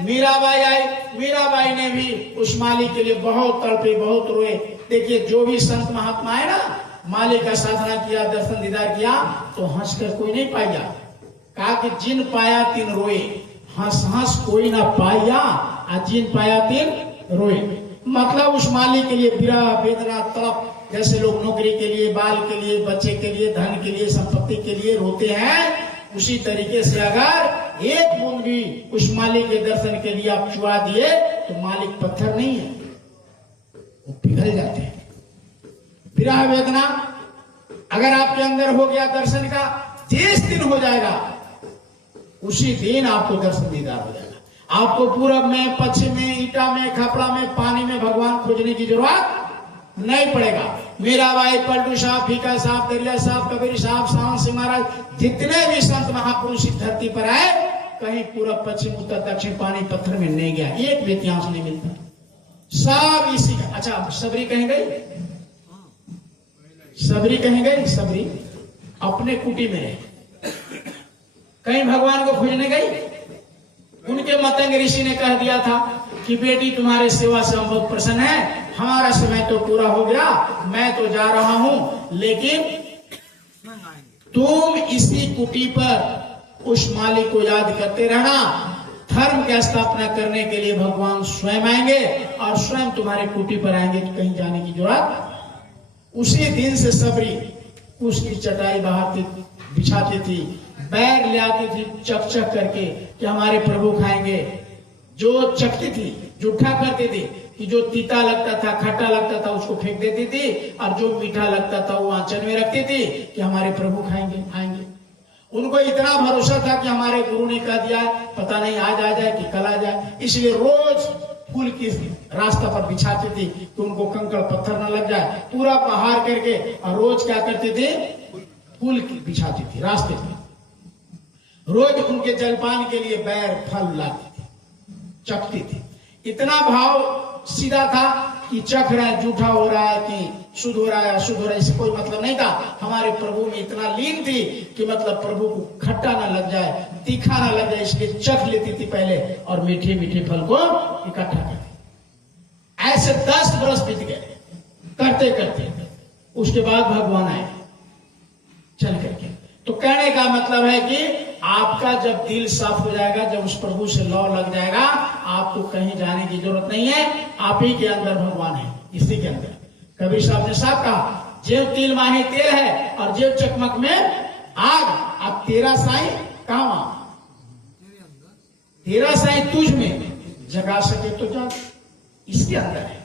मीराबाई आई, मीराबाई ने भी उस मालिक के लिए बहुत तड़पे, बहुत रोए। देखिए जो भी संत महात्मा है ना, मालिक का साधना किया, दर्शन दीदार किया, तो हंसकर कोई नहीं पाया। कहा कि जिन पाया तिन रोए, हंस हंस कोई ना पाया, और जिन पाया तिन रोए। मतलब उस मालिक के लिए विरह वेदना तड़प, जैसे लोग नौकरी के लिए, बाल के लिए, बच्चे के लिए, धन के लिए, संपत्ति के लिए रोते हैं, उसी तरीके से अगर एक बूंद भी उस मालिक के दर्शन के लिए आप चुआ दिए तो मालिक पत्थर नहीं है, वो पिघल जाते हैं। विरह वेदना अगर आपके अंदर हो गया दर्शन का, जिस दिन हो जाएगा उसी दिन आपको दर्शन दीदार हो जाएगा। आपको पूरब में, पश्चिम में, ईटा में, खपड़ा में, पानी में भगवान खोजने की जरूरत नहीं पड़ेगा। मीराबाई, पलटू साहब, फीका साहब, दरिया साहब, कबीर साहब, सावन सिंह महाराज, जितने भी संत महापुरुष इस धरती पर आए, कहीं पूरब, पश्चिम, उत्तर, दक्षिण, पानी पत्थर में नहीं गया, एक व्यत्यांश नहीं मिलता, सब इसी का। अच्छा, सबरी कहीं गई? सबरी कहीं गई? सबरी अपने कुटी में रहे, कहीं भगवान को खोजने गई? उनके मतंग ऋषि ने कह दिया था कि बेटी तुम्हारे सेवा से हम बहुत प्रसन्न है, हमारा समय तो पूरा हो गया, मैं तो जा रहा हूं, लेकिन तुम इसी कुटी पर उस मालिक को याद करते रहना। धर्म की स्थापना करने के लिए भगवान स्वयं आएंगे और स्वयं तुम्हारे कुटी पर आएंगे, तो कहीं जाने की जरूरत। उसी दिन से सबरी उसकी चटाई बाहर बिछाती थी, बैग ले आती थी चक चक करके कि हमारे प्रभु खाएंगे। जो चखती थी, जूठा करती थी कि जो तीता लगता था, खट्टा लगता था, उसको फेंक देती थी, और जो मीठा लगता था वो आंचल में रखती थी कि हमारे प्रभु खाएंगे, खाएंगे। उनको इतना भरोसा था कि हमारे गुरु ने कह दिया, पता नहीं आज आ जाए कि कल आ जाए, इसलिए रोज फूल की रास्ता पर बिछाती थी कि उनको कंकड़ पत्थर न लग जाए, पूरा पहाड़ करके। और रोज क्या करती थी? फूल की बिछाती थी रास्ते पर। रोज उनके जलपान के लिए बैर फल लाती थी, चखती थी। इतना भाव सीधा था कि चख रहा है, जूठा हो रहा है कि शुद्ध हो रहा है, अशुद्ध हो रहा है, इससे कोई मतलब नहीं था। हमारे प्रभु में इतना लीन थी कि मतलब प्रभु को खट्टा ना लग जाए, तीखा ना लग जाए, इसलिए चख लेती थी पहले और मीठे मीठे फल को इकट्ठा करती। ऐसे 10 बरस बीत गए करते करते। उसके बाद भगवान आए चल करके। तो कहने का मतलब है कि आपका जब दिल साफ हो जाएगा, जब उस प्रभु से लौ लग जाएगा, आपको कहीं जाने की जरूरत नहीं है, आप ही के अंदर भगवान है, इसी के अंदर। कबीर साहब ने साफ कहा, जेव तिल माही तेल है और जेव चकमक में आग। अब तेरा साईं कहाँ? तेरा साईं तुझ में, जगा सके तो जाग, इसके अंदर है।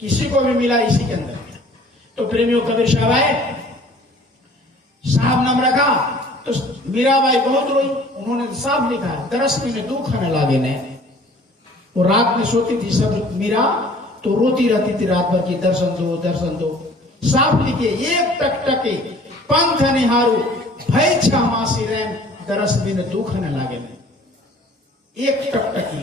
किसी को भी मिला इसी के अंदर है। तो प्रेमियों, कबीर साहब आए, साहब नाम रखा तो मीराबाई बहुत रोई। उन्होंने साफ लिखा है, तरस में दुख खाने लागे ने। वो रात में सोती थी सब मीरा, तो रोती रहती थी रात भर की, दर्शन दो दर्शन दो। साफ लिखे, एक टक टके पंथ निहारू भय छासी रैन, तरस में दुख खाने लागे ने। एक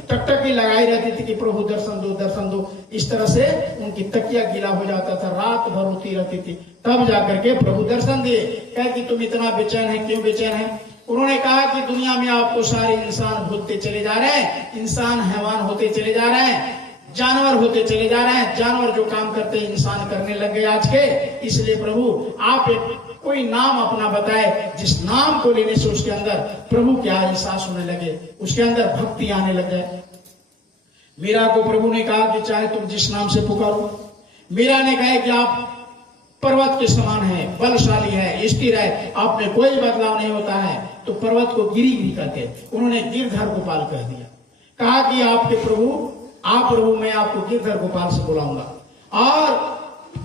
टकटकी लगाई रहती थी कि प्रभु दर्शन दो दर्शन दो। इस तरह से उनकी तकिया गीला हो जाता था, रात भर रोती रहती थी। तब जाकर के प्रभु दर्शन दिए। कह कि तुम इतना बेचैन है, क्यों बेचैन है? उन्होंने कहा कि दुनिया में आपको सारे इंसान भूलते चले जा रहे हैं, इंसान हैवान होते चले जा रहे हैं, जानवर होते चले जा रहे हैं। जानवर जो काम करते इंसान करने लग गए आज के। इसलिए प्रभु आप एक कोई नाम अपना बताए, जिस नाम को लेने से उसके अंदर प्रभु क्या एहसास होने लगे, उसके अंदर भक्ति आने लग जाए। मीरा को प्रभु ने कहा कि चाहे तुम जिस नाम से पुकारो। मीरा ने कहा कि आप पर्वत के समान है, बलशाली है, स्थिर है, आप में कोई बदलाव नहीं होता है। तो पर्वत को गिरी भी कहते, उन्होंने गिरधर गोपाल कह दिया। कहा कि आपके प्रभु, आप प्रभु, मैं आपको गिरधर गोपाल से बुलाऊंगा। और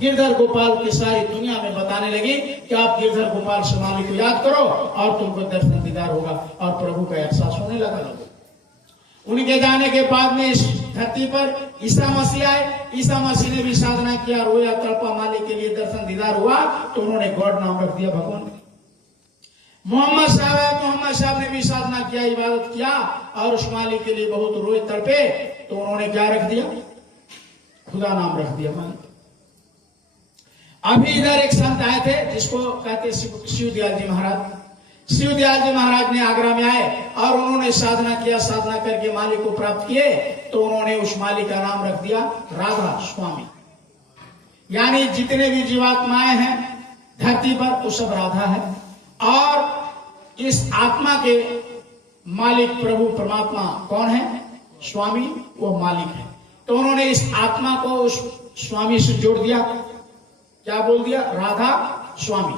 गिरधर गोपाल की सारी दुनिया में बताने लगी कि आप गिरधर गोपाल से मालिक को याद करो और तुमको दर्शन दीदार होगा। और प्रभु का एहसास होने लगा। उनके जाने के बाद में इस धरती पर ईसा मसीह आए। ईसा मसीह ने भी साधना किया, रोया, तड़पा, मालिक के लिए दर्शन दीदार हुआ, तो उन्होंने गॉड नाम रख दिया, भगवान। मोहम्मद साहब ने भी साधना किया, इबादत किया और उस मालिक के लिए बहुत रोए तड़पे, तो उन्होंने क्या रख दिया? खुदा नाम रख दिया, मालिक। अभी इधर एक संत आए थे जिसको कहते शिव दयाल जी महाराज। शिवदयाल जी महाराज ने आगरा में आए और उन्होंने साधना किया, साधना करके मालिक को प्राप्त किए, तो उन्होंने उस मालिक का नाम रख दिया राधा स्वामी। यानी जितने भी जीवात्माएं हैं धरती पर वो सब राधा है, और इस आत्मा के मालिक प्रभु परमात्मा कौन है? स्वामी, वो मालिक है। तो उन्होंने इस आत्मा को उस स्वामी से जोड़ दिया, क्या बोल दिया? राधा स्वामी।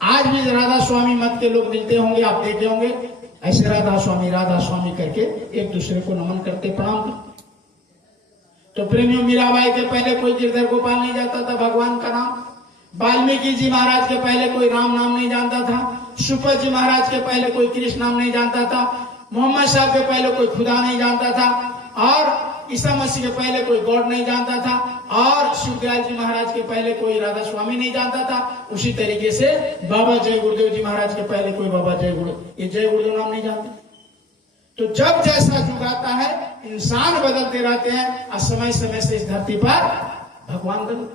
आज भी राधा स्वामी मत के लोग मिलते होंगे, आप देखे होंगे, ऐसे राधा स्वामी करके एक दूसरे को नमन करते, प्रणाम करते। तो प्रेमियों, मीराबाई के पहले कोई गिरधर गोपाल नहीं जाता था भगवान का नाम, वाल्मीकि जी महाराज के पहले कोई राम नाम नहीं जानता था, सुपत जी महाराज के पहले कोई कृष्ण नाम नहीं जानता था, मोहम्मद साहब के पहले कोई खुदा नहीं जानता था, और ईसा मसीह के पहले कोई गॉड नहीं जानता था, और शिवदयाल जी महाराज के पहले कोई राधा स्वामी नहीं जानता था। उसी तरीके से बाबा जय गुरुदेव जी महाराज के पहले कोई बाबा जय गुरुदेव नाम नहीं जानते। तो जब जैसा युग आता है इंसान बदलते रहते हैं, और समय समय से इस धरती पर भगवान बदलते।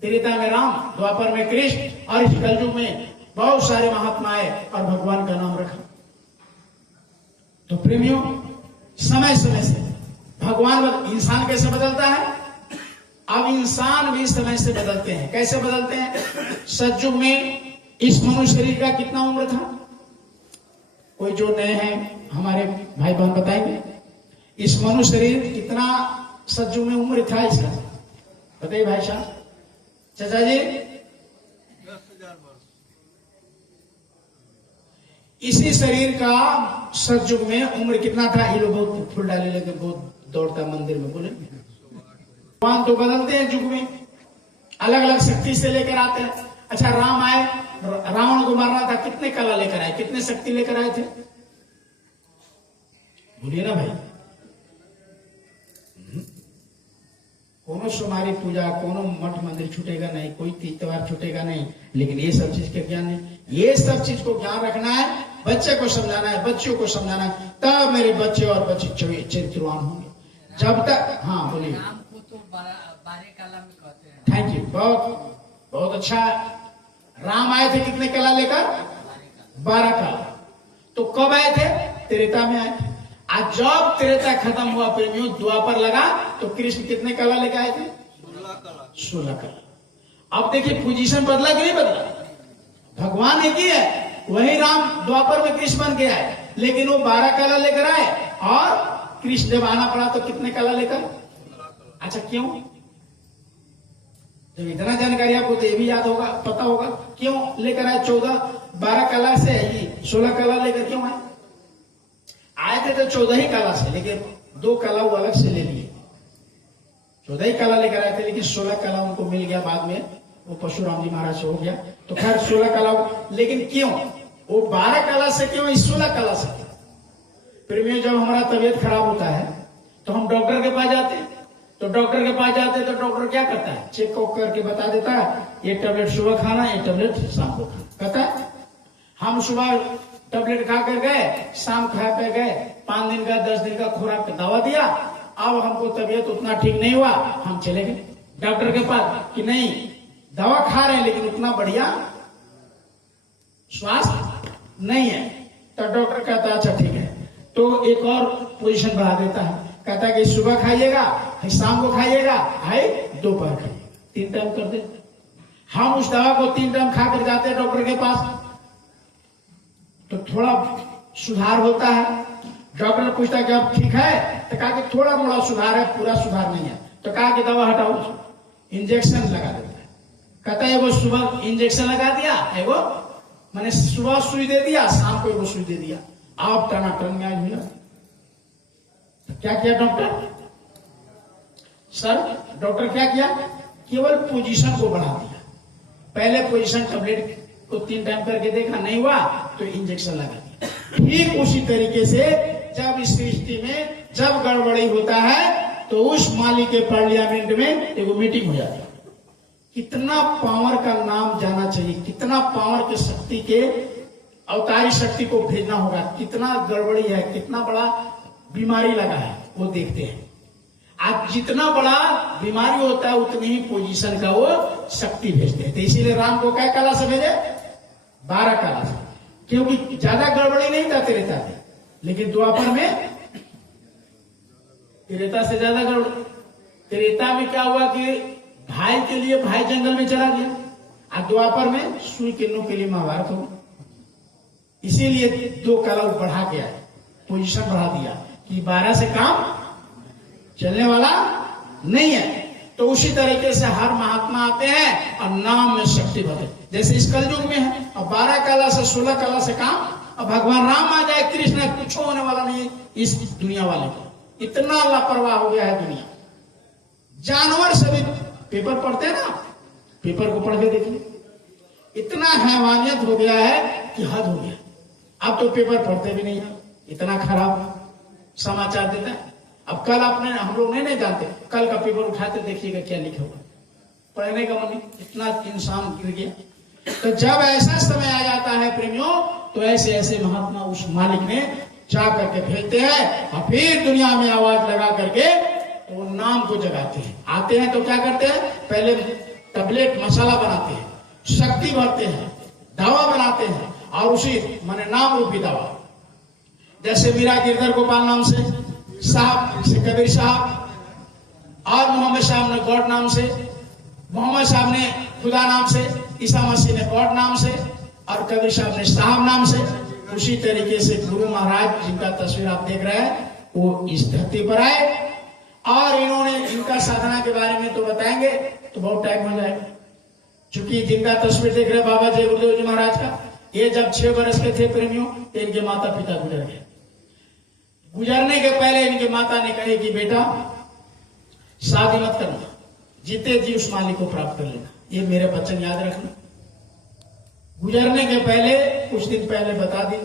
त्रेता में राम, द्वापर में कृष्ण, और इस कलयुग में बहुत सारे महात्मा आए और भगवान का नाम रखा। तो प्रेमियों, समय समय से भगवान इंसान कैसे बदलता है? अब इंसान भी समय से बदलते हैं। कैसे बदलते हैं? सतयुग में इस मनुष्य शरीर का कितना उम्र था? कोई जो नए हैं हमारे भाई बहन बताएंगे, इस मनुष्य शरीर कितना सतयुग में उम्र था इसका? बताइए भाई साहब, चाचा जी। 10,000 वर्ष। इसी शरीर का सतयुग में उम्र कितना था? ये लोग बहुत फूल डाले लेके बहुत दौड़ता मंदिर में, बोले भगवान तो बदलते हैं युग में, अलग अलग शक्ति से लेकर आते हैं। अच्छा, राम आए, रावण को मारना था, कितने कला लेकर आए, कितने शक्ति लेकर आए थे? बोलिए ना भाई। कोनो सुमारी पूजा, कोनो मठ मंदिर छूटेगा नहीं, कोई तीज त्योहार छूटेगा नहीं, लेकिन ये सब चीज के ज्ञान नहीं। ये सब चीज को ज्ञान रखना है, बच्चे को समझाना है, बच्चियों को समझाना है, तब मेरे बच्चे और बच्चे चरित्रवान होंगे। जब तक, हाँ बोलिए। राम को तो बारह कला में कहते हैं। थैंक यू, बहुत बहुत अच्छा। राम आए थे कितने कला लेकर? 12 कला। तो कब आए थे? त्रेता में आए थे। आज जब त्रेता खत्म हुआ प्रेमियों, द्वापर लगा, तो कृष्ण कितने कला लेकर आए थे? 16 कला। अब देखिए पोजीशन बदला कि नहीं बदला? भगवान एक ही है, वही राम द्वापर में कृष्ण बन के आए, लेकिन वो 12 कला लेकर आए, और कृष्ण जब आना पड़ा तो कितने कला लेकर? अच्छा, क्यों? जब इतना जानकारी आपको तो ये भी याद होगा, पता होगा क्यों लेकर आए? 12 कला से ही 16 कला लेकर क्यों आए? आए थे तो 14 ही कला से, लेकिन 2 कला वो अलग से ले लिए। 14 ही कला लेकर आए थे, लेकिन 16 कला उनको मिल गया बाद में, वो परशुराम जी महाराज से हो गया। तो खैर 16 कला, लेकिन क्यों वो 12 कला से क्यों, 16 कला से क्यों? प्रेमियों, जब हमारा तबीयत खराब होता है तो हम डॉक्टर के पास जाते हैं, तो डॉक्टर के पास जाते हैं तो डॉक्टर क्या करता है? चेक करके बता देता है, ये टैबलेट सुबह खाना, ये टैबलेट शाम को खाना, कहता है। हम सुबह टैबलेट खा कर गए, शाम खा कर गए, 5 दिन का 10 दिन का खुराक का दवा दिया, अब हमको तबीयत उतना ठीक नहीं हुआ, हम चले गए डॉक्टर के पास कि नहीं दवा खा रहे हैं लेकिन उतना बढ़िया स्वास्थ्य नहीं है। तो डॉक्टर कहता है अच्छा ठीक है, तो एक और पोजीशन बढ़ा देता है, कहता है कि सुबह खाइएगा, शाम को खाइएगा, है दोपहर खाइएगा, 3 टाइम कर दे। हम उस दवा को 3 टाइम खा कर जाते हैं डॉक्टर के पास, तो थोड़ा सुधार होता है। डॉक्टर पूछता है कि अब ठीक है, तो कहा कि थोड़ा मोड़ा सुधार है, पूरा सुधार नहीं है। तो कहा कि दवा हटाओ, इंजेक्शन लगा देता है। कहता है वो सुबह इंजेक्शन लगा दिया, है वो मैंने सुबह सुई दे दिया, शाम को वो सुई दे दिया, आप टनाटन में आज हुआ। क्या किया डॉक्टर? सर डॉक्टर क्या किया? केवल पोजीशन को बढ़ा दिया। पहले पोजीशन टैबलेट को 3 टाइम करके देखा, नहीं हुआ तो इंजेक्शन लगा दिया। ठीक उसी तरीके से जब इस सृष्टि में जब गड़बड़ी होता है तो उस मालिक के पार्लियामेंट में एक मीटिंग हो जाती है। कितना पावर का नाम जाना चाहिए, कितना पावर के शक्ति के अवतारी शक्ति को भेजना होगा, कितना गड़बड़ी है, कितना बड़ा बीमारी लगा है, वो देखते हैं। आज जितना बड़ा बीमारी होता है उतनी ही पोजीशन का वो शक्ति भेजते हैं। तो इसीलिए राम को क्या कला से भेजे? 12 कला से। क्योंकि ज्यादा गड़बड़ी नहीं था त्रेता में, लेकिन द्वापर में त्रेता से ज्यादा गड़बड़ी। त्रेता में क्या हुआ कि भाई के लिए भाई जंगल में चला गया, और द्वापर में सुई किन्नों के लिए महाभारत हो। इसीलिए दो कला बढ़ा गया, पोजीशन बढ़ा दिया कि 12 से काम चलने वाला नहीं है। तो उसी तरीके से हर महात्मा आते हैं और नाम में शक्ति बढ़े, जैसे इस कलयुग में है। अब 12 कला से 16 कला से काम, अब भगवान राम आ जाए, कृष्ण कुछ होने वाला नहीं है इस दुनिया वाले को। इतना लापरवाह हो गया है दुनिया। जानवर सभी पेपर पढ़ते हैं ना, पेपर को पढ़ के देखिए, इतना हैवानियत हो गया है कि हद हो गया। अब तो पेपर पढ़ते भी नहीं है, इतना खराब समाचार देता है। अब कल आपने, हम लोग नहीं जानते, कल का पेपर उठाते देखिएगा क्या लिखा हुआ, पढ़ने का मन नहीं, इतना इंसान गिर गया। तो जब ऐसा समय आ जाता है प्रेमियों, तो ऐसे ऐसे महात्मा उस मालिक ने जा करके भेजते हैं, और फिर दुनिया में आवाज लगा करके वो नाम को जगाते हैं। आते हैं तो क्या करते हैं, पहले टैबलेट मसाला बनाते हैं, शक्ति भरते हैं, दवा बनाते हैं, और उसी माने नाम रूपी दवा। जैसे मीरा गिरधर गोपाल नाम से साहब, से कबीर साहब, और मोहम्मद साहब ने गॉड नाम से, मोहम्मद साहब ने खुदा नाम से, ईसा मसीह ने गॉड नाम से, और कबीर साहब ने साहब नाम से। उसी तरीके से गुरु महाराज, जिनका तस्वीर आप देख रहे हैं, वो इस धरती पर आए, और इन्होंने इनका साधना के बारे में तो बताएंगे तो बहुत टाइम हो जाएगा। चूंकि जिनका तस्वीर देख रहे हैं बाबा जय गुरुदेव जी महाराज का, ये जब 6 वर्ष के थे प्रेमियों, तो इनके माता पिता गुजर गए। गुजरने के पहले इनके माता ने कहे कि बेटा शादी मत करना, जीते जी उस मालिक को प्राप्त कर लेना, ये मेरे वचन याद रखना। गुजरने के पहले, कुछ दिन पहले बता दी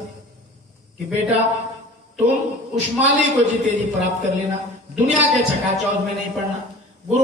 कि बेटा तुम उस मालिक को जीते जी प्राप्त कर लेना, दुनिया के चकाचौंध में नहीं पड़ना। गुरु